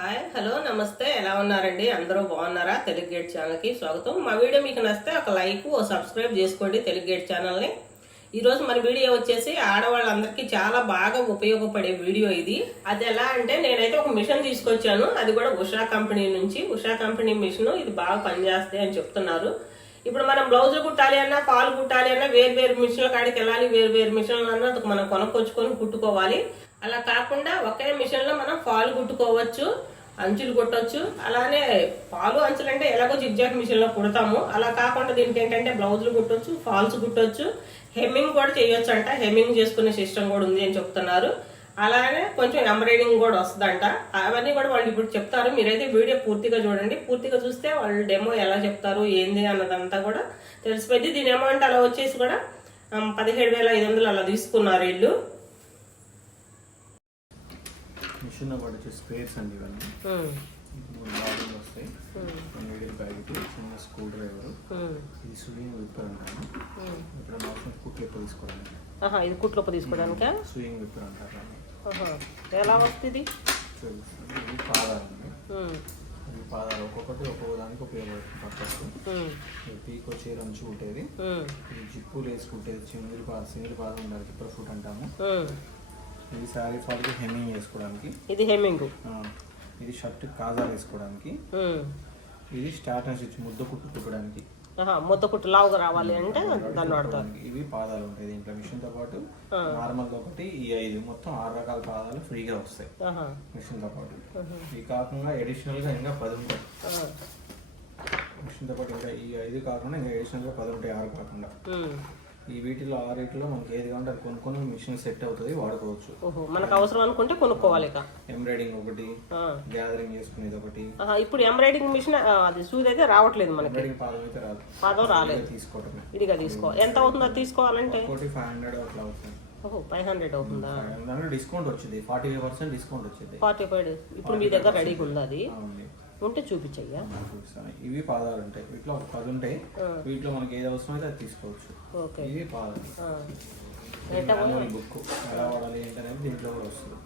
Hi hello నమస్తే. ఎలా ఉన్నారండి? అందరూ బాగున్నారా? తెలుగు గేట్ ఛానల్కి స్వాగతం. మా వీడియో మీకు నచ్చితే ఒక లైక్ ఓ సబ్స్క్రైబ్ చేసుకోండి తెలుగు గేట్ ఛానల్ని. ఈరోజు మన వీడియో వచ్చేసి ఆడవాళ్ళందరికీ చాలా బాగా ఉపయోగపడే వీడియో ఇది. అది ఎలా అంటే నేనైతే ఒక మిషన్ తీసుకొచ్చాను. అది కూడా ఉషా కంపెనీ నుంచి. ఉషా కంపెనీ మిషన్ ఇది బాగా పనిచేస్తాయి అని చెప్తున్నారు. ఇప్పుడు మనం బ్లౌజులు కుట్టాలి అన్నా పాలు కుట్టాలి అన్నా వేరు వేరు మిషన్ల కాడికి వెళ్ళాలి వేరు వేరు మిషన్లు అన్నా మనం కొనుక్కొచ్చుకొని కుట్టుకోవాలి. అలా కాకుండా ఒకే మిషన్లో మనం పాలు కుట్టుకోవచ్చు అంచులు కుట్టవచ్చు అలానే పాలు అంచులు అంటే ఎలాగో జిగ్జాగ్ మిషన్లో కుడతాము. అలా కాకుండా దీనికి ఏంటంటే బ్లౌజులు కుట్టొచ్చు ఫాల్స్ కుట్టొచ్చు. హెమ్మింగ్ కూడా చేయొచ్చు అంట హెమ్మింగ్ చేసుకునే సిస్టమ్ కూడా ఉంది అని చెప్తున్నారు. అలానే కొంచెం ఎంబ్రాయిడింగ్ కూడా వస్తుందంట. అవన్నీ కూడా వాళ్ళు ఇప్పుడు చెప్తారు. మీరైతే వీడియో పూర్తిగా చూడండి. పూర్తిగా చూస్తే వాళ్ళు డెమో ఎలా చెప్తారు ఏంది అన్నదంతా కూడా తెలిసిపోయింది. దీని అమౌంట్ అలా వచ్చేసి కూడా పదిహేడు వేల ఐదు వందలు అలా తీసుకున్నారు వీళ్ళు. ఒకటి వచ్చి స్క్వేర్స్ అండి ఇవన్నీ. మూడు బాగులు వస్తాయి. నీడిల్ ప్యాకెట్ చిన్న స్క్రూ డ్రైవర్. ఇది స్వింగ్ విప్పర్ అంటారు. ఇక్కడ మాత్రం కుట్లు ఎక్కువ తీసుకోవడానికి ఆహా ఇది కుట్లోపు తీసుకోవడానికా? స్వింగ్ విప్పర్ అంటారు. ఎలా వస్తుంది. ఇది పాదాలండి. ఇది పాదాలు. ఒక్కొక్కటి ఒక్కొక్క దానికి ఉపయోగపడుతుంది ఇది పీక్ వచ్చి రంచు కుట్టేది. జిప్పులు వేసుకుంటేది సింగిల్ పాద సింగిల్ పాదం ఉండాలి జిప్పర్ ఫుట్ అంటాము. ఇది శారీ ఫాల్కి హెమ్మింగ్ చేసుకోవడానికి ఇది హెమ్మింగ్? ఇది షర్ట్ కాజాలు వేసుకోవడానికి. ఇది స్టార్ట్ అండ్ స్టిచ్ ముద్ద కుట్టు కుట్టడానికి. ముద్ద కుట్టు లావుగా రావాలి అంటే దాన్ని వాడతారు. ఇవి పాదాలు ఉంటాయి. దీంట్లో మిషన్తో పాటు. నార్మల్ ఒకటి ఈ ఐదు మొత్తం ఆరు రకాల పాదాలు ఫ్రీగా వస్తాయి. మిషన్తో పాటు. ఇవి కాకుండా అడిషనల్గా ఇంకా పది ఉంటాయి. మిషన్తో పాటు ఇంకా ఈ ఐదు కాకుండా ఇంకా అడిషనల్గా పది ఉంటాయి. ఆరు కాకుండా. ఈ వీటిలో ఆరిటిలో మనకి ఏది కావాలంటే అది కొనుక్కొని మిషన్ సెట్ అవుతుంది వాడుకోవచ్చు. ఓహో మనకు అవసరం అనుకుంటే కొనుక్కోవాలి ఇక. ఎంబ్రాయిడింగ్ ఒకటి ఆ. గ్యాదరింగ్ చేసుకునేది ఒకటి. ఆహా, ఇప్పుడు ఎంబ్రాయిడింగ్ మిషన్ ఆ, అది సూది అయితే రావట్లేదు మనకి. ఎంబ్రాయిడింగ్ పాదం అయితే రాదు. పాదం రాలేదు. తీసుకోవటమే. ఇదిగా తీసుకో. ఎంత అవుతుందో అది తీసుకోవాలంటే? ఒకటి ఫైవ్ హండ్రెడ్ అట్లా అవుతుంది. ఓహో ఫైవ్ హండ్రెడ్ అవుతుందా? దాంట్లో డిస్కౌంట్ వచ్చింది. ఫార్టీ ఫైవ్ పర్సెంట్ డిస్కౌంట్ వచ్చింది. ఫార్టీ ఫైవ్ ఇప్పుడు మీ దగ్గర రెడీగా ఉంది అది. అవునండి ఉంటే చూపించయ్యా. ఇవి పాదాలు ఉంటాయి. వీటిలో ఒక పది ఉంటాయి. వీటిలో మనకి ఏది అవసరం అయితే అది తీసుకోవచ్చు. ఓకే. ఇవి పాదాలు. బుక్. ఎలా వాడాలి దీంట్లో కూడా వస్తుంది.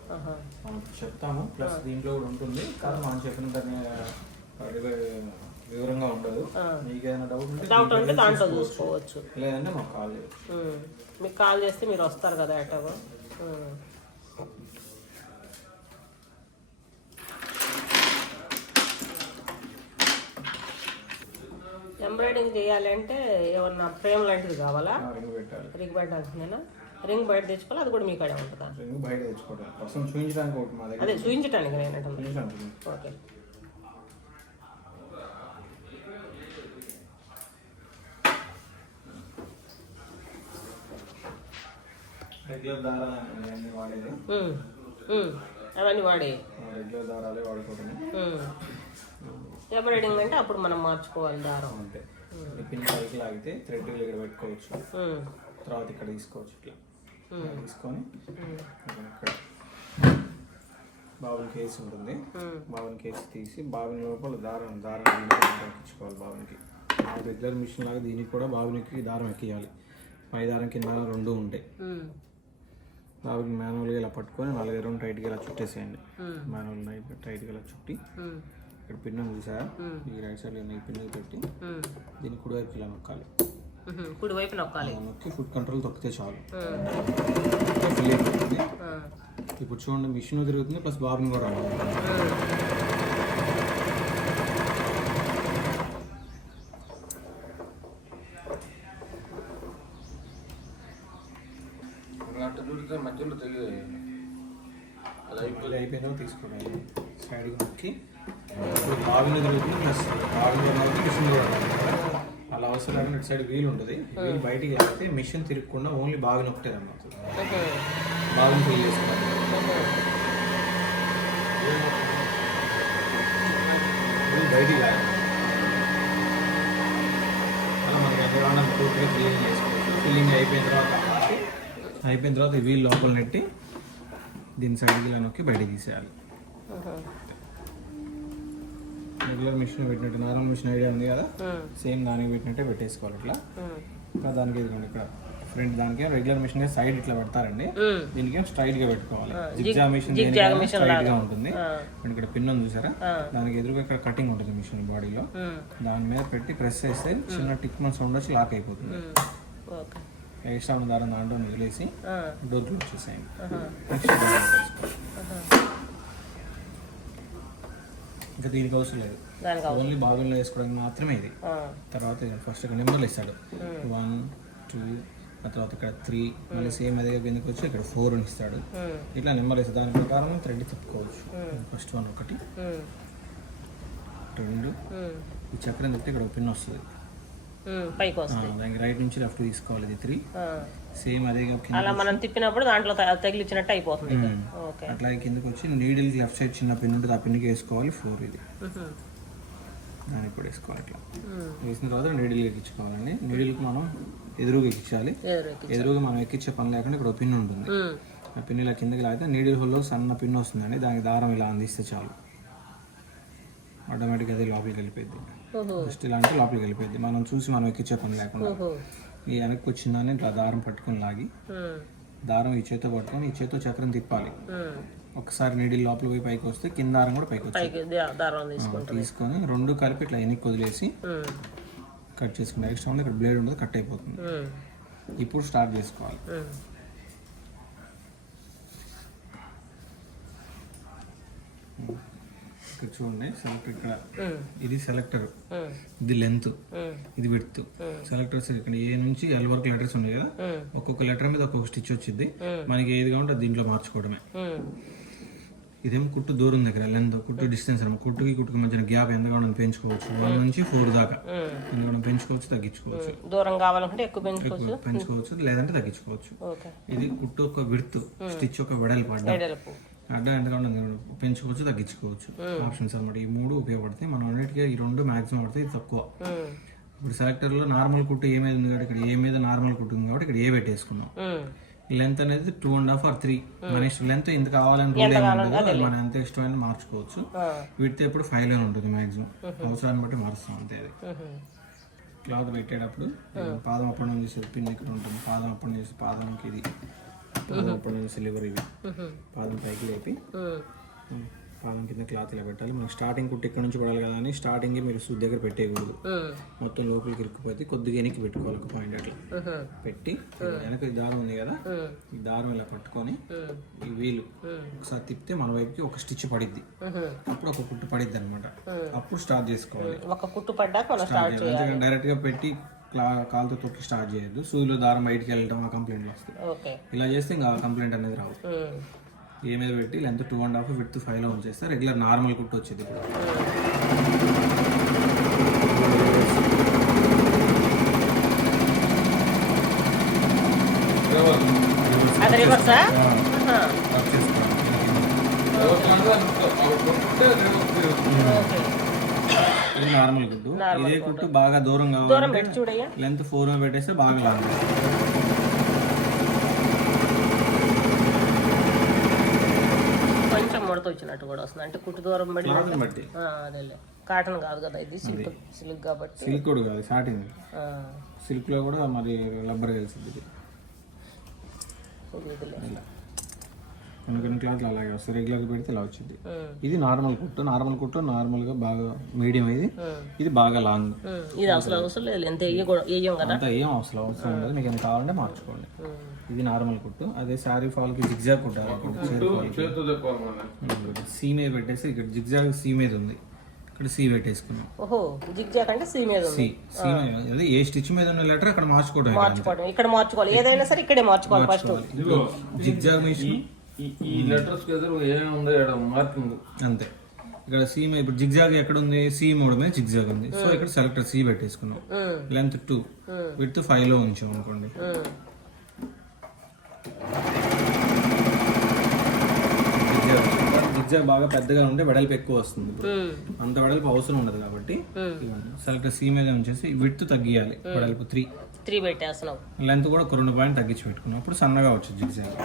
మనం చెప్తాము. ప్లస్ దీంట్లో కూడా ఉంటుంది. కానీ మనం చెప్పిన దాన్ని వివరంగా ఉండదు. ఆ. మీకు ఏదైనా డౌట్ ఉంటే డౌట్ ఉంటే దీంట్లో చూసుకోవచ్చు. లేదంటే మాకు కాల్ చేయవచ్చు ఉమ్. మీకు కాల్ చేస్తే మీరు వస్తారు కదా ఎటాగో ఎంబ్రాయిడింగ్ చేయాలంటే ఏమన్నా ఫ్రేమ్ లాంటిది కావాలా? రింగ్ పెట్టాలి. రింగ్ అంటున్నానా రింగ్ బయట తెచ్చుకోవాలి? అది కూడా మీ కాడే ఉంటుందా? రింగ్ బయట తెచ్చుకోవడం ప్రస్తుతం చూపించడానికి ఒకటి మా దగ్గర అదే చూపించడానికి నేను ఓకే. రెగ్యులర్ దారాలు అన్ని వాడేది. అవన్నీ వాడి. రెగ్యులర్ దారాలే ఎంబ్రాయిడింగ్ అంటే అప్పుడు మనం మార్చుకోవాలి దారం అంతే పిన్ పైకి లాగితే థ్రెడ్ ఇక్కడ పెట్టుకోవచ్చు. తర్వాత ఇక్కడ తీసుకోవచ్చు ఇట్లా. తీసుకొని బాబుని కేసు ఉంటుంది. బాబుని కేసు తీసి బాబుని లోపల దారం దారం ఎక్కించుకోవాలి బాబునికి రెగ్యులర్ మిషన్ లాగా దీనికి కూడా బాబునికి దారం ఎక్కియాలి పై దారం కింద రెండు ఉంటాయి. బాబుకి మాన్యువల్గా ఇలా పట్టుకొని నాలుగు రెండు టైట్గా ఇలా చుట్టేసేయండి. మాన్యువల్ టైట్గా ఇలా చుట్టి. ఇక్కడ పిన్ ఉంది చూసారా ఉమ్. ఈ రైట్ సైడ్ ఈ పిన్ పెట్టి. దీన్ని కుడివైపు ఇలా నొక్కాలి ఉహు. కుడి వైపు నొక్కాలి నొక్కి ఫుడ్ కంట్రోల్ తొక్కితే చాలు. ఇప్పుడు చూడండి మిషన్ తిరుగుతుంది ప్లస్ బాబుని కూడా రావాలి ఉమ్. మళ్ళీ అయిపోయిందో తీసుకోవాలి సైడ్కి నొక్కి ఇప్పుడు బావిని ప్లస్ బావిని ఉన్నది మిషన్ కూడా అలా అవసరం లేకుండా ఇటు సైడ్ వీల్ ఉంటుంది. వీల్ బయటికి వెళ్తే మిషన్ తిరగకుండా ఓన్లీ బాగా నొక్కటేది అన్నమాట బాగా బావిని ఫిల్ చేసుకోవాలి. బయటికి అలా మనకి ఎక్కడ చేసుకోవచ్చు. ఫిల్లింగ్ అయిపోయిన తర్వాత అయిపోయిన తర్వాత వీల్ లోపల నెట్టి దీని సైడ్కి నొక్కి బయటికి తీసేయాలి. రెగ్యులర్ మిషన్ పెట్టినట్టు నార్మల్ మిషన్ ఐడియా ఉంది కదా. సేమ్ దానికి పెట్టినట్టే పెట్టేసుకోవాలి ఇట్లా. ఇంకా దానికి ఇదిగోండి ఇక్కడ ఫ్రంట్ దానికి రెగ్యులర్ మిషన్ సైడ్ ఇట్లా పెడతారండి. దీనికి స్ట్రైట్గా పెట్టుకోవాలి జిగ్జా మిషన్ స్ట్రైట్గా ఉంటుంది. ఇక్కడ పిన్ ఉంది చూసారా? దానికి ఎదురుగా ఇక్కడ కటింగ్ ఉంటుంది మిషన్ బాడీలో. దాని మీద పెట్టి ప్రెస్ చేస్తే చిన్న టిక్ సౌండ్ వచ్చి లాక్ అయిపోతుంది. ఎక్స్ట్రా ఉన్న దారం దాంట్లో వదిలేసి. డోర్ ఆహా. నెక్స్ట్. ఇంకా దీనికి అవసరం లేదు. ఓన్లీ బాగుల్లో వేసుకోవడానికి మాత్రమే ఇది. తర్వాత ఫస్ట్ ఇక్కడ నెంబర్లు ఇస్తాడు. వన్ టూ ఆ తర్వాత ఇక్కడ త్రీ మళ్ళీ సేమ్ అదే కిందకి వచ్చి ఇక్కడ ఫోర్ అని ఇస్తాడు. ఇట్లా నెంబర్లు ఇస్తాడు. దాని ప్రకారం థ్రెడ్ తిప్పుకోవచ్చు ఫస్ట్ వన్ ఒకటి. రెండు. ఈ చక్రం తిప్పితే ఇక్కడ పిన్ వస్తుంది. దానికి రైట్ నుంచి లెఫ్ట్ తీసుకోవాలి ఇది త్రీ. సేమ్ అదే అలా మనం తిప్పినప్పుడు దాంట్లో తగిలిచ్చినట్టు అయిపోతుంది. ఓకే అట్లాగే కిందకి వచ్చి నీడిల్కి లెఫ్ట్ సైడ్ చిన్న పిన్ ఉంటుంది ఆ పిన్కి వేసుకోవాలి ఫోర్ ఇది. దానికి కూడా వేసుకోవాలి ఇట్లా. వేసిన తర్వాత నీడిల్కి ఎక్కించుకోవాలండి నీడిల్కి మనం ఎదురుగా ఎక్కించాలి. ఎదురుగా మనం ఎక్కించే పని లేకుండా ఇక్కడ పిన్ ఉంటుంది. ఆ పిన్ ఇలా కిందకి లాగితే నీడిల్ హోల్లో సన్న పిన్ వస్తుందండి దానికి దారం ఇలా అందిస్తే చాలు ఆటోమేటిక్గా అది లోపలికి వెళ్ళిపోయింది. జస్ట్ ఇలా అంటే లోపలికి వెళ్ళిపోయింది మనం చూసి మనం ఎక్కించే పని లేకుండా. ఈ వెనక్కి వచ్చిందని ఇట్లా దారం పట్టుకొని లాగి. దారం ఈ చేతితో పట్టుకొని ఈ చేతితో చక్రం తిప్పాలి. ఒకసారి నీడిల్ లోపల పోయి పైకి వస్తే కింద దారం కూడా పైకి తీసుకుంటాం తీసుకొని రెండు కలిపి ఇట్లా వెనక్కి వదిలేసి. కట్ చేసుకుని ఎక్స్ట్రా ఇక్కడ బ్లేడ్ ఉండదు కట్ అయిపోతుంది. ఇప్పుడు స్టార్ట్ చేసుకోవాలి ఇక్కడ చూడండి సెలెక్టర్ ఇక్కడ. ఇది సెలెక్టర్. ఇది లెంత్. ఇది విడ్త్ సెలెక్టర్స్ ఇక్కడ. ఏ నుంచి ఎల్ వరకు లెటర్స్ ఉన్నాయి కదా. ఒక్కొక్క లెటర్ మీద ఒక్కొక్క స్టిచ్ వచ్చింది. మనకి ఏది కావాలంటే దీంట్లో మార్చుకోవడమే. ఇదేమో కుట్టు దూరం దగ్గర లెంత్ కుట్టు డిస్టెన్స్ కుట్టుకి కుట్టుకి మధ్యన గ్యాప్ ఎంత కావాలని పెంచుకోవచ్చు. వన్ నుంచి ఫోర్ దాకా. ఎంత కావాలని పెంచుకోవచ్చు తగ్గించుకోవచ్చు. దూరం కావాలంటే ఎక్కువ పెంచుకోవచ్చు. పెంచుకోవచ్చు లేదంటే తగ్గించుకోవచ్చు. ఇది కుట్టు ఒక విడ్త్ స్టిచ్ ఒక వెడల్పు. అడ్డ ఎంత కావాలని పెంచుకోవచ్చు తగ్గించుకోవచ్చు. ఆప్షన్స్ అనమాట ఈ మూడు ఉపయోగపడతాయి. మనం అన్నిటికీ ఈ రెండు మాక్సిమం పడతాయి. తక్కువ. ఇప్పుడు సెలెక్టర్లో నార్మల్ కుట్టు ఏ మీద ఉంది కాబట్టి ఇక్కడ ఏ మీద నార్మల్ కుట్టు ఉంది కాబట్టి ఇక్కడ ఏ పెట్టేసుకున్నాం. లెంత్ అనేది two and half or three. మన ఇష్టం లెంత్ ఇంత కావాలని రూల్ ఏమి ఉండదు. అది మన ఎంత ఇష్టమైన మార్చుకోవచ్చు. ఆ. వీటితో ఎప్పుడు ఫైవ్ లైన్ ఉంటుంది మాక్సిమం. అవసరాన్ని బట్టి మారుస్తాం అంతే అది. క్లాత్ పెట్టేటప్పుడు పాదం అప్పడం చేసే పిన్ ఇక్కడ ఉంటుంది. పాదం అప్పడం చేసి పాదంకి ఇది పాదం అప్పడం చేసే లివర్ ఇవి. పాదం పైకి లేపి పాదం కింద క్లాత్ ఇలా పెట్టాలి. మనకి స్టార్టింగ్ కుట్టి ఇక్కడ నుంచి పడాలి కదా అని స్టార్టింగ్ మీరు సూది దగ్గర పెట్టేయకూడదు. మొత్తం లోపలికి ఇరుక్కుపోతే కొద్దిగా వెనక్కి పెట్టుకోవాలి ఒక పాయింట్ అట్లా. పెట్టి వెనక దారం ఉంది కదా. ఈ దారం ఇలా పట్టుకొని. ఈ వీలు. ఒకసారి తిప్పితే మన వైపుకి ఒక స్టిచ్ పడిద్ది. అప్పుడు ఒక కుట్టు పడిద్ది అనమాట అప్పుడు స్టార్ట్ చేసుకోవాలి. ఒక కుట్టు పడ్డాక స్టార్ట్ డైరెక్ట్గా పెట్టి క్లా కాలుతో తొక్కి స్టార్ట్ చేయొద్దు. సూదిలో దారం బయటికి వెళ్ళడం ఆ కంప్లైంట్లు వస్తాయి. ఓకే. ఇలా చేస్తే ఇంకా కంప్లైంట్ అనేది రావు. ఏ మీద పెట్టి length two and half with ఫైవ్లో ఉంచేస్తే రెగ్యులర్ నార్మల్ కుట్టు వచ్చేది ఇప్పుడు. అది రివర్సా Lock చేసుకోవాలి. ఓకే ఇది నార్మల్ కుట్టు ఇదే కుట్టు బాగా దూరం దూరం కావాలి చూడయ్యా. లెంత్ ఫోర్ పెట్టేస్తే బాగా లాంగ్ కొంచెం ముడత వచ్చినట్టు కూడా వస్తుంది. అంటే కుట్టు దూరం పడి క్లాత్ బట్టి. అదేలే. కాటన్ కాదు కదా ఇది సిల్క్ సిల్క్ కాబట్టి. సిల్క్ కూడా కాదు సాటిన్. ఆ, సిల్క్లో కూడా మరి రబ్బర్ కలిసింది ఇది ఇది ఇదిలే. ఇలా. కొన్ని కొన్ని క్లాత్లు అలాగే వస్తాయి రెగ్యులర్గా పెడితే ఇలా వచ్చింది. ఇది నార్మల్ కుట్టు. నార్మల్ కుట్టు నార్మల్గా బాగా మీడియం ఇది. ఇది బాగా లాంగ్. ఇది అసలు అవసరం లేదు. ఎంత వేయ కదా. అంతా ఏం అవసరం అవసరం ఉండదు. మీకు ఎంత కావాలంటే మార్చుకోండి. ఇది నార్మల్ కుట్టు. అదే శారీ ఫాల్కి జిగ్జాగ్ కుట్టాలి సీ మీద పెట్టేసి ఇక్కడ జిగ్జాగ్ సీ మీద ఉంది. ఇక్కడ సీ పెట్టేసుకున్నాం. ఓహో అంటే సీ మీద ఉంది. సి. సీ మీద అదే ఏ స్టిచ్ మీద ఉన్న లెటర్ అక్కడ మార్చుకోవడం ఇక్కడ. మార్చుకోవడం ఇక్కడ మార్చుకోవాలి. ఏదైనా సరే ఇక్కడే మార్చుకోవాలి ఫస్ట్. Zigzag machine. ఈ లెటర్స్ ఎదురు ఏముందో ఇక్కడ మార్కింగ్ అంతే. ఇక్కడ సి మీద ఇప్పుడు జిగ్జాగ్ ఎక్కడ ఉంది సి మోడ్ మీద జిగ్జాగ్ ఉంది. సో ఇక్కడ సెలెక్టర్ సి పెట్టేసుకున్నాం. లెంత్ టూ విత్ ఫైవ్లో ఉంచాం అనుకోండి. జిగ్జాగ్. బాగా పెద్దగా ఉంటే వెడల్పు ఎక్కువ వస్తుంది. అంత వెడల్పు అవసరం ఉండదు కాబట్టి సెలెక్టర్ సి మీద ఉంచేసి విత్ తగ్గియాలి వెడల్పు త్రీ త్రీ పెట్టేస్తున్నావు లెంత్ కూడా ఒక రెండు పాయింట్ తగ్గించి పెట్టుకున్నాం. అప్పుడు సన్నగా వచ్చింది జిగ్జాగ్.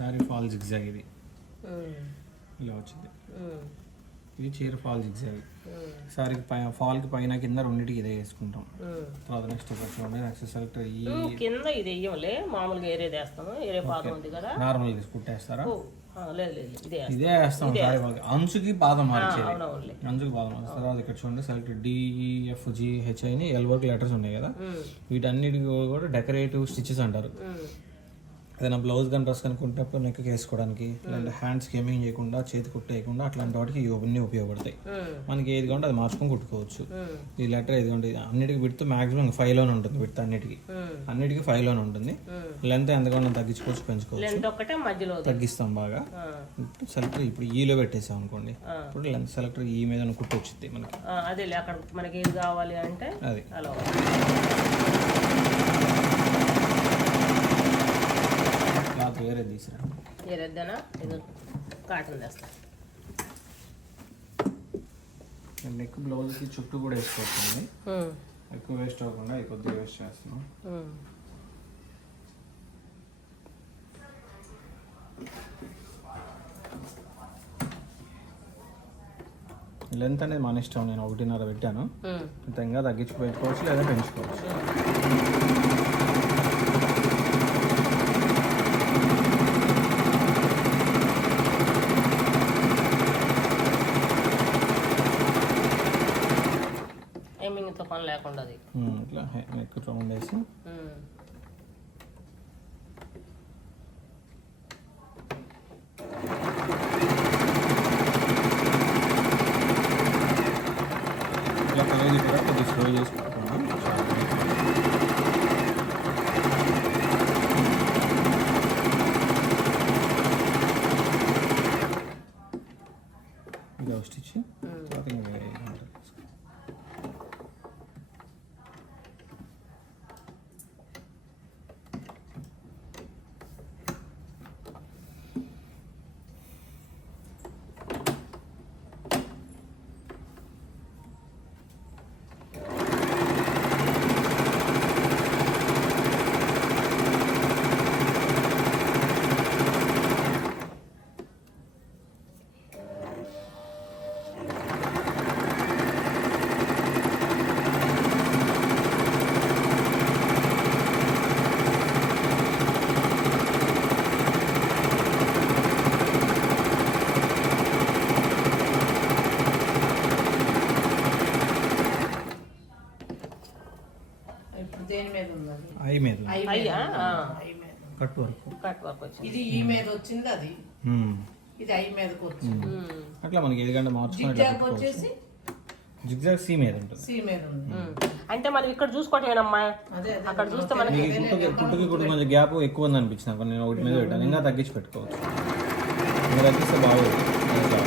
శారీ ఫాల్ జిగ్జాగ్ ఇది. ఇలా వచ్చింది. ఇది చీర ఫాల్ జిగ్జాగ్. శారీకి పై ఫాల్కి పైన కింద రెండింటికి ఇదే వేసుకుంటాం. తర్వాత నెక్స్ట్ చూడండి నెక్స్ట్ సెలెక్ట్ ఈ కింద ఇది మామూలుగా వేస్తాము. ఏరే పాదం ఉంది కదా. నార్మల్ కుట్టేస్తారా? ఇదే వేస్తాం. సారీ వాళ్ళకి అంచుకి పాదం మార్చేది. అంచుకి పాదం మార్చేది. తర్వాత ఇక్కడ చూడండి select D F G H అని ఎల్ వరకు లెటర్స్ ఉన్నాయి కదా. వీటన్నిటికి కూడా డెకరేటివ్ స్టిచెస్ అంటారు. ఏదైనా బ్లౌజ్ కానీ డ్రెస్ కానీ కుట్టినప్పుడు నెక్ వేసుకోవడానికి లేదంటే హ్యాండ్స్ హెమ్మింగ్ చేయకుండా చేతి కుట్టేయకుండా అట్లాంటి వాటికి ఇవన్నీ ఉపయోగపడతాయి. మనకి ఏది కావాలంటే అది మార్చుకొని కుట్టుకోవచ్చు. ఈ లెటర్ ఏది ఉంటుంది అన్నిటికి విడుతూ మాక్సిమం ఫైవ్లోనే ఉంటుంది విడుతూ అన్నిటికి. అన్నిటికీ ఫైవ్లోనే ఉంటుంది. లెంత్ ఎంత కావాలో తగ్గించుకోవచ్చు పెంచుకోవచ్చు. తగ్గిస్తాం బాగా. సెలెక్టర్ ఇప్పుడు ఈలో పెట్టేసాం అనుకోండి. ఇప్పుడు లెంత్ సెలెక్టర్ ఈ మీద కుట్టు వచ్చింది మనకి. అక్కడ మనకి ఏది కావాలి అంటే అది. అలా క్లాత్ వేరే తీసిరా ఏరేద్దానా? ఇది కాటన్ తెస్తా. నెక్ బ్లౌజ్కి చుట్టూ కూడా వేసుకోవచ్చు ఉమ్, ఎక్కువ వేస్ట్ అవ్వకుండా కొద్దిగా వేస్ట్ చేస్తున్నాం. లెంత్ అనేది మన ఇష్టం నేను ఒకటిన్నర పెట్టాను. ఇంకా తగ్గించి పెట్టుకోవచ్చు లేదా పెంచుకోవచ్చు ఏమింగ్తో పని లేకుండా అది ఉమ్, ఇట్లా నెక్ రౌండ్ వేసి ఉమ్, ఇట్లా కలర్ కూడా కొద్దిగా స్లో చేసుకుంటున్నాం ఇది ఒక స్టిచ్ తర్వాత ఇంకా వేరే ఏమంటారు? ఇప్పుడు దేని మీద ఉన్నది ఐ మీద అయ్యా కట్ వరకు. కట్ వర్క్ వచ్చింది. ఇది ఈ మీద వచ్చింది అది. ఇది ఐ మీదకి వచ్చింది. అట్లా మనకి ఏది కంటే మార్చుకొని ఇట్లా జిగ్జాగ్ పెట్టుకోవచ్చు. వచ్చేసి జిగ్జాగ్ సి మీద ఉంటుంది. సి మీద. అంటే మనం ఇక్కడ చూసుకోవటమేనమ్మా అక్కడ చూస్తే మనకి కుట్టుకి కుట్టుకి కుట్టుకి కొంచెం గ్యాప్ ఎక్కువ ఉంది అనిపించింది. నేను ఒకటి మీద పెట్టాను. ఇంకా తగ్గించి పెట్టుకోవచ్చు. ఇంకా తగ్గిస్తే బాగోదు అట్లా.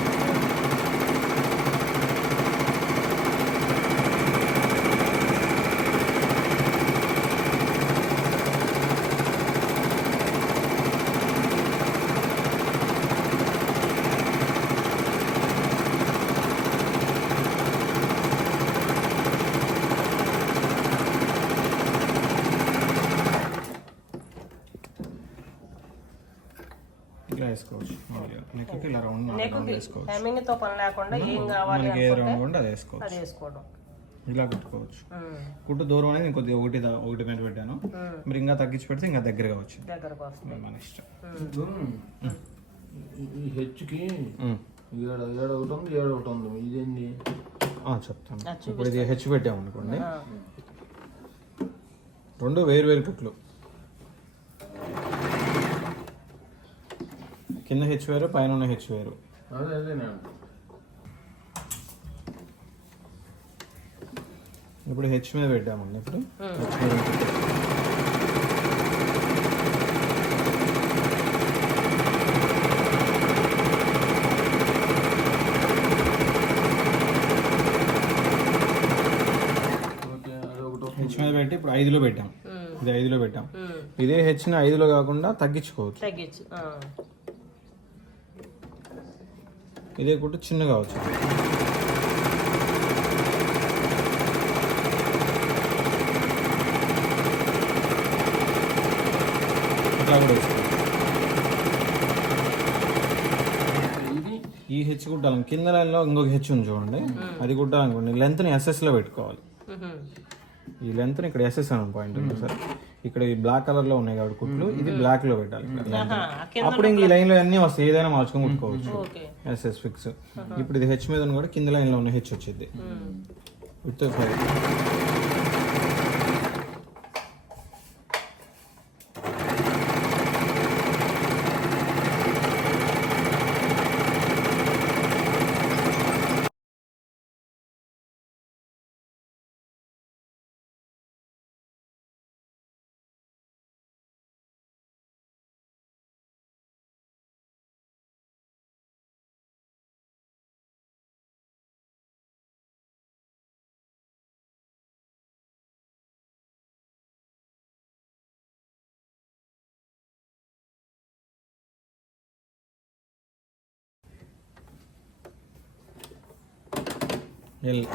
ఇట్లా వేసుకోవచ్చు మామూలుగా నెక్కి ఇలా రౌండ్ వేసుకోవచ్చు. పని లేకుండా ఏం కావాలి మనకి అది వేసుకోవచ్చు. అది వేసుకోవడం. ఇలా పెట్టుకోవచ్చు. ఉమ్, కుట్టు దూరం అనేది నేను కొద్దిగా ఒకటి ఒకటి మీద పెట్టాను. ఉమ్. మీరు ఇంకా తగ్గించి పెడితే ఇంకా దగ్గరగా వచ్చింది. దగ్గరకు వస్తుంది. మన ఇష్టం. ఈ హెచ్కి. ఏడ ఏడ ఒకటి ఉంది ఏడ ఒకటి ఉంది. ఇదేంది? ఆ, చెప్తాను. ఇప్పుడు ఇది హెచ్ పెట్టాము అనుకోండి. రెండు వేరు వేరు కుట్లు. కింద హెచ్ వేరు పైన ఉన్న హెచ్ వేరు. అదే అదే నేను ఇప్పుడు హెచ్ మీద పెట్టామండి ఇప్పుడు? హెచ్ మీద పెట్టి ఇప్పుడు ఐదులో పెట్టాం ఇది ఐదులో పెట్టాం. ఇదే హెచ్ని ఐదులో కాకుండా తగ్గించుకోవచ్చు. తగ్గించు ఆ, ఇదే కూడా చిన్నగా కావచ్చు ఈ హెచ్ కుట్టాలి. కింద లైన్లో ఇంకొక హెచ్ ఉంది చూడండి. అది కుట్టాలనుకోండి. లెంత్ని ఎస్ఎస్లో పెట్టుకోవాలి. ఈ లెంత్ ఇక్కడ ఎస్ఎస్ అని పాయింట్ ఉంది సార్. ఇక్కడ ఈ బ్లాక్ కలర్లో ఉన్నాయి కాబట్టి కుట్లు ఇది బ్లాక్లో పెట్టాలి. అప్పుడు ఇంక ఈ లైన్లో అన్ని వస్తాయి. ఏదైనా మార్చుకొని కుట్టుకోవచ్చు. ఎస్ఎస్ ఫిక్స్ ఇప్పుడు ఇది హెచ్ మీద ఉన్న కూడా కింద లైన్లో ఉన్న హెచ్ వచ్చింది. విత్ ఎల్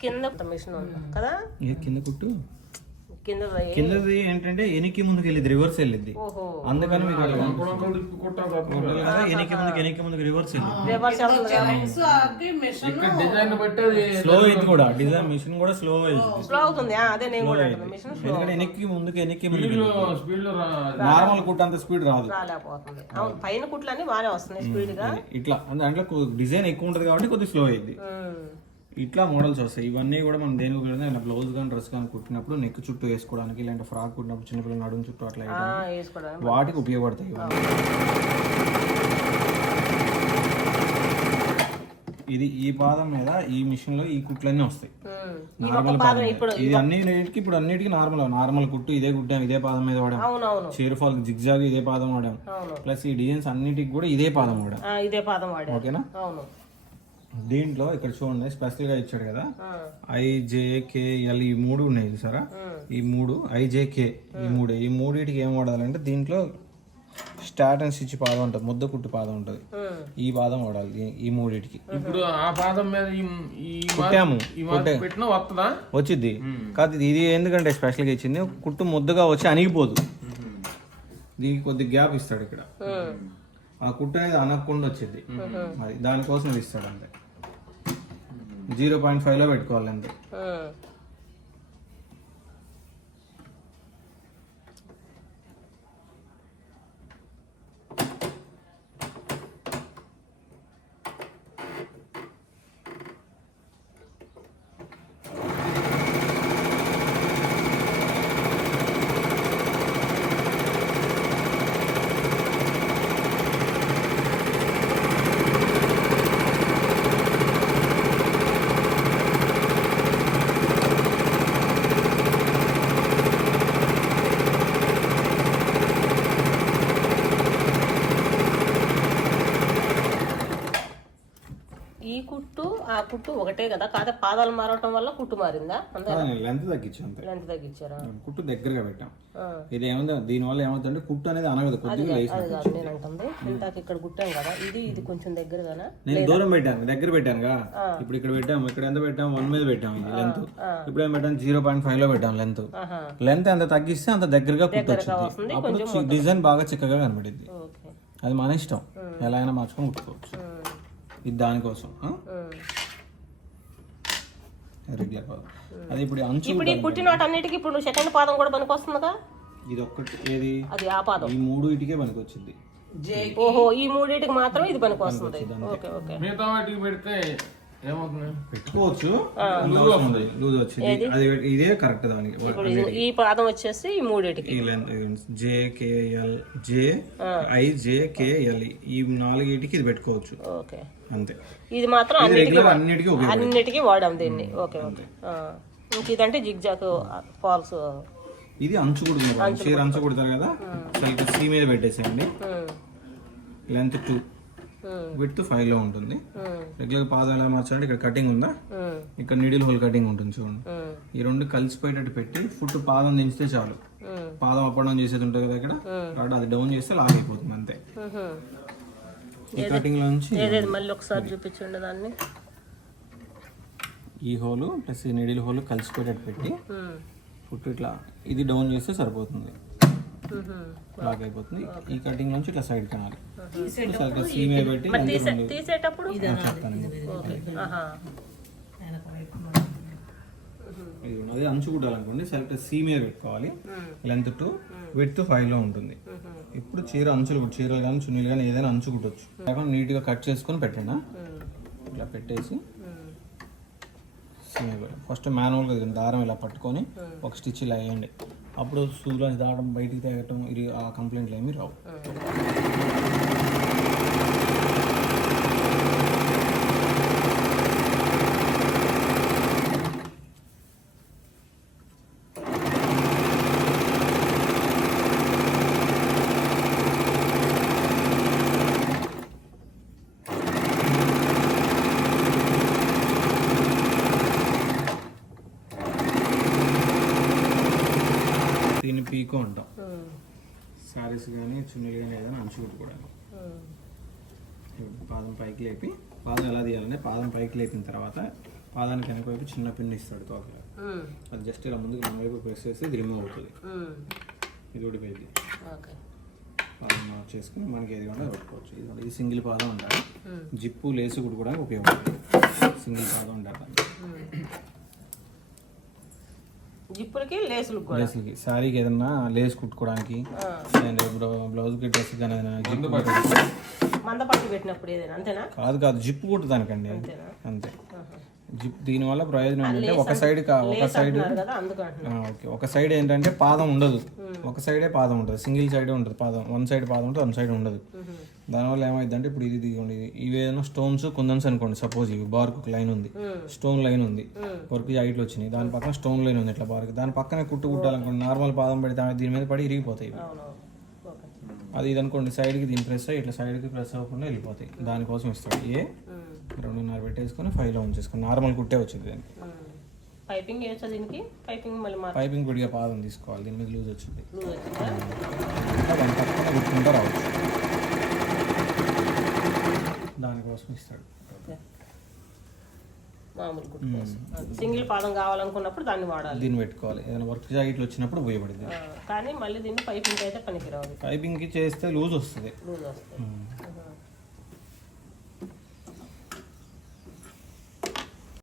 కింద మిషన్ కదా? కింద కుట్టు? కిందది ఏంటంటే ఎనికి ముందుకు వెళ్ళింది రివర్స్ వెళ్ళింది ఓహో. అందుకని మీకు అలా ఎనికి ముందుకు ఎనికి ముందుకు రివర్స్ వెళ్ళింది స్లో అయింది కూడా డిజైన్ మిషన్ కూడా స్లో అయింది. స్లో అవుతుంది. ఆ, అదే నేను కూడా అంటున్నా మిషన్ స్లో ఎందుకంటే ఎనికి ముందుకు ఎనికి ముందుకు స్పీడ్లో నార్మల్ కుట్ట అంత స్పీడ్ రాదు. రాలేకపోతుంది. అవును పైన కుట్లన్నీ బాగానే వస్తున్నాయి స్పీడ్గా. ఇట్లా. అంటే దాంట్లో డిజైన్ ఎక్కువ ఉంటుంది కాబట్టి కొద్దిగా స్లో అయింది. ఇట్లా మోడల్స్ వస్తాయి. ఇవన్నీ కూడా మనం దేనికి ఉపయోగిస్తాం బ్లౌజ్ కానీ డ్రెస్ కానీ కుట్టినప్పుడు నెక్ చుట్టూ వేసుకోవడానికి ఇలాంటి ఫ్రాక్ కుట్టినప్పుడు చిన్నపిల్లల నడుము చుట్టూ అట్లా వాటికి ఉపయోగపడతాయి. ఇది ఈ పాదం మీద ఈ మిషన్లో ఈ కుట్లన్నీ వస్తాయి. నార్మల్ పాదం ఇది అన్నిటికి ఇప్పుడు అన్నిటికీ నార్మల్ నార్మల్ కుట్టు ఇదే కుట్టాం ఇదే పాదం మీద వాడాం. అవునవును. చీర ఫాల్ జిగ్జాగ్ ఇదే పాదం వాడాం. ప్లస్ ఈ డిజైన్స్ అన్నిటికి కూడా ఇదే పాదం వాడాం. ఇదే పాదం ఓకేనా అవును. దీంట్లో ఇక్కడ చూడండి స్పెషల్గా ఇచ్చాడు కదా. ఐజేకేఎల్ ఈ మూడు ఉన్నాయి చూసారా? ఈ మూడు ఐజేకే ఈ మూడు. ఈ మూడింటికి ఏం వాడాలంటే దీంట్లో స్టార్ట్ అండ్ స్టిచ్ పాదం ఉంటుంది ముద్ద కుట్టు పాదం ఉంటుంది. ఈ పాదం వాడాలి ఈ- మూడింటికి. ఇప్పుడు ఆ పాదం మీద ఈ కుట్టాము వచ్చింది కాదు ఇది ఎందుకంటే స్పెషల్గా ఇచ్చింది? కుట్టు ముద్దగా వచ్చి అణిగిపోదు. దీనికి కొద్ది గ్యాప్ ఇస్తాడు ఇక్కడ. ఆ. కుట్టు అనేది అనకుండా వచ్చింది అది దానికోసం ఇస్తాడు అంతే. జీరో పాయింట్ ఫైవ్లో పెట్టుకోవాలి అంతే ఈ కుట్టు ఆ కుట్టు ఒకటే కదా. కాకపోతే పాదాలు మారటం వల్ల కుట్టు మారిందా? లెంత్ తగ్గించాం లెంత్ తగ్గించారా? కుట్టు దగ్గరగా పెట్టాం. ఇది ఏముంది? దీనివల్ల ఏమవుతుందంటే కుట్టు అనేది అనగదు కొద్దిగా కాదు నేను అంటుంది ఇందాక ఇక్కడ కుట్టాం కదా ఇది ఇది కొంచెం దగ్గరగానా? నేను దూరం పెట్టాను దగ్గర పెట్టానుగా. ఇప్పుడు ఇక్కడ పెట్టాము ఇక్కడ ఎంత పెట్టాం వన్ మీద పెట్టాం ఇది లెంత్ ఇప్పుడు ఏం పెట్టాం జీరో పాయింట్ ఫైవ్లో పెట్టాం లెంత్ లెంత్ ఎంత తగ్గిస్తే అంత దగ్గరగా కుట్టు వచ్చింది. అప్పుడు డిజైన్ బాగా చిక్కగా కనబడింది. అది మన ఇష్టం. ఎలా అయినా మార్చుకొని కుట్టుకోవచ్చు. ఇది దానికోసం రెగ్యులర్ పాదం అది ఇప్పుడు అంచు ఇప్పుడు ఈ కుట్టిన వాటన్నిటికీ ఇప్పుడు నువ్వు సెకండ్ పాదం కూడా పనికి వస్తుందిగా ఇది ఒక్కటి ఏది? అది ఆ పాదం. ఈ మూడు ఇటుకే పనికి వచ్చింది జే. ఓహో ఈ మూడింటికి మాత్రం ఇది పనికి వస్తుంది ఓకే ఓకే. మిగతా వాటికి పెడితే పెట్టుకోవచ్చు. లూజ్ వచ్చింది. అది ఇదే కరెక్ట్ దానికి. ఈ పాదం వచ్చేసి ఈ మూడింటికి. ఈ లెంత్ జేకేఎల్ జే ఐ ఈ నాలుగిటికి ఇది పెట్టుకోవచ్చు. ఓకే. అంతే. ఇది మాత్రం అన్నిటికీ అన్నిటికీ వాడాం దీన్ని. Okay okay. ఇంక ఇదంటే జిగ్జాక్ ఫాల్స్. ఇది అంచు కుడుతున్నారు చీర అంచు కుడతారు కదా. సెల్ఫ్ సి మీద పెట్టేసేయండి. Length two. విత్ ఫైవ్లో ఉంటుంది. రెగ్యులర్ పాదం ఎలా మార్చాలంటే ఇక్కడ కటింగ్ ఉందా? ఇక్కడ నీడిల్ హోల్ కటింగ్ ఉంటుంది చూడండి. ఈ రెండు కలిసిపోయేటట్టు పెట్టి ఫుట్ పాదం దించితే చాలు. పాదం అప్ డౌన్ చేసేది ఉంటుంది కదా ఇక్కడ. అది డౌన్ చేస్తే లాగ్ అయిపోతుంది అంతే. ఏదేది మళ్ళీ ఒకసారి చూపించండి దాన్ని ఈ హోలు ప్లస్ ఈ నిడిల్ హోల్ కలిసిపోయేటట్టు పెట్టి. కుట్టు ఇట్లా ఇది డౌన్ చేస్తే సరిపోతుంది. లాక్ అయిపోతుంది. ఈ కటింగ్ నుంచి ఇట్లా సైడ్ కనాలి. సీమే పెట్టి తీసేటప్పుడు? ఇది ఉన్నది. అంచు కుట్టాలనుకోండి సెలెక్ట్ సీ మీద పెట్టుకోవాలి లెంత్ టు విత్ ఫైవ్లో ఉంటుంది. ఇప్పుడు చీర అంచులు చీరలు కానీ చున్నీలు కానీ ఏదైనా అంచు కుట్టొచ్చు. కాకుండా నీట్గా కట్ చేసుకొని పెట్టండి. ఇట్లా పెట్టేసి ఫస్ట్ మాన్యువల్గా దారం ఇలా పట్టుకొని ఒక స్టిచ్ ఇలా వేయండి. అప్పుడు సూలో దాడం బయటికి తేగటం ఇది ఆ కంప్లైంట్లు ఏమి రావు. అంటాం ఉమ్. శారీస్ కానీ చున్నీలు కానీ ఏదైనా అంచు కుట్టుకోవడానికి. పాదం పైకి లేపి పాదం ఎలా తీయాలంటే పాదం పైకి లేపిన తర్వాత పాదానికి వెనక వైపు చిన్న పిన్ ఇస్తాడు తోకలో. ఉమ్. అది జస్ట్ ఇలా ముందుకు మన వైపు ప్రెస్ చేస్తే ఇది రిమూవ్ అవుతుంది. ఇది ఊడిపోయింది పాదం చేసుకుని మనకి ఏది కావాలో పెట్టుకోవచ్చు ఇది ఇది సింగిల్ పాదం ఉమ్. జిప్పు లేసు కుట్టుకోవడానికి ఉపయోగపడుతుంది. సింగిల్ పాదం దాన్ని. జిప్పులకి లేసులు లేసులకి. శారీకి ఏదన్నా లేస్ కుట్టుకోవడానికి. అండ్ బ్లౌజ్కి డ్రెస్ కానీ మందపాటి. పెట్టినప్పుడు ఏదైనా అంతేనా? కాదు కాదు జిప్పు కుట్టుదానికండి. అంతేనా? అంతే. దీనివల్ల ప్రయోజనం ఏంటంటే ఒక సైడ్ కా ఒక సైడ్ ఓకే. ఒక సైడ్ ఏంటంటే పాదం ఉండదు. ఒక సైడే పాదం ఉంటుంది సింగిల్ సైడే ఉంటుంది పాదం. వన్ సైడ్ పాదం ఉంటుంది వన్ సైడ్ ఉండదు. దానివల్ల ఏమైందంటే ఇప్పుడు ఇది ఇది ఇవి ఏదైనా స్టోన్స్ కుందన్స్ అనుకోండి. సపోజ్ ఇవి బార్కు లైన్ ఉంది. స్టోన్ లైన్ ఉంది. వర్క్ హైట్లు వచ్చినాయి. దాని పక్కన స్టోన్ లైన్ ఉంది ఇట్లా బార్క్ దాని పక్కనే కుట్టు కుట్టాలనుకోండి. నార్మల్ పాదం పెడితే దీని మీద పడి ఇరిగిపోతాయి అది ఇది అనుకోండి సైడ్కి దీని ప్రెస్ ఇట్లా సైడ్కి ప్రెస్ అవ్వకుండా వెళ్ళిపోతాయి. దానికోసం ఇస్తాడు. ఏ. రెండున్నర పెట్టేసుకొని ఫైవ్లో ఉంచేసుకొని నార్మల్ కుట్టే వచ్చింది దానికి. పైపింగ్ వేయచ్చా దీనికి? పైపింగ్ మళ్ళీ పైపింగ్ విడిగా పాదం తీసుకోవాలి దీని మీద లూజ్ వచ్చింది. దాని పక్కన రావచ్చు. దానికోసం ఇస్తాడు. మామూలు సింగిల్ పాదం కావాలనుకున్నప్పుడు దాన్ని వాడాలి. దీన్ని పెట్టుకోవాలి. ఏదైనా వర్క్ జాకెట్లు వచ్చినప్పుడు ఉపయోగపడుతుంది ఆ, కానీ మళ్ళీ దీన్ని పైపింగ్ అయితే పనికిరాదు పైపింగ్కి చేస్తే లూజ్ వస్తుంది. లూజ్ వస్తుంది.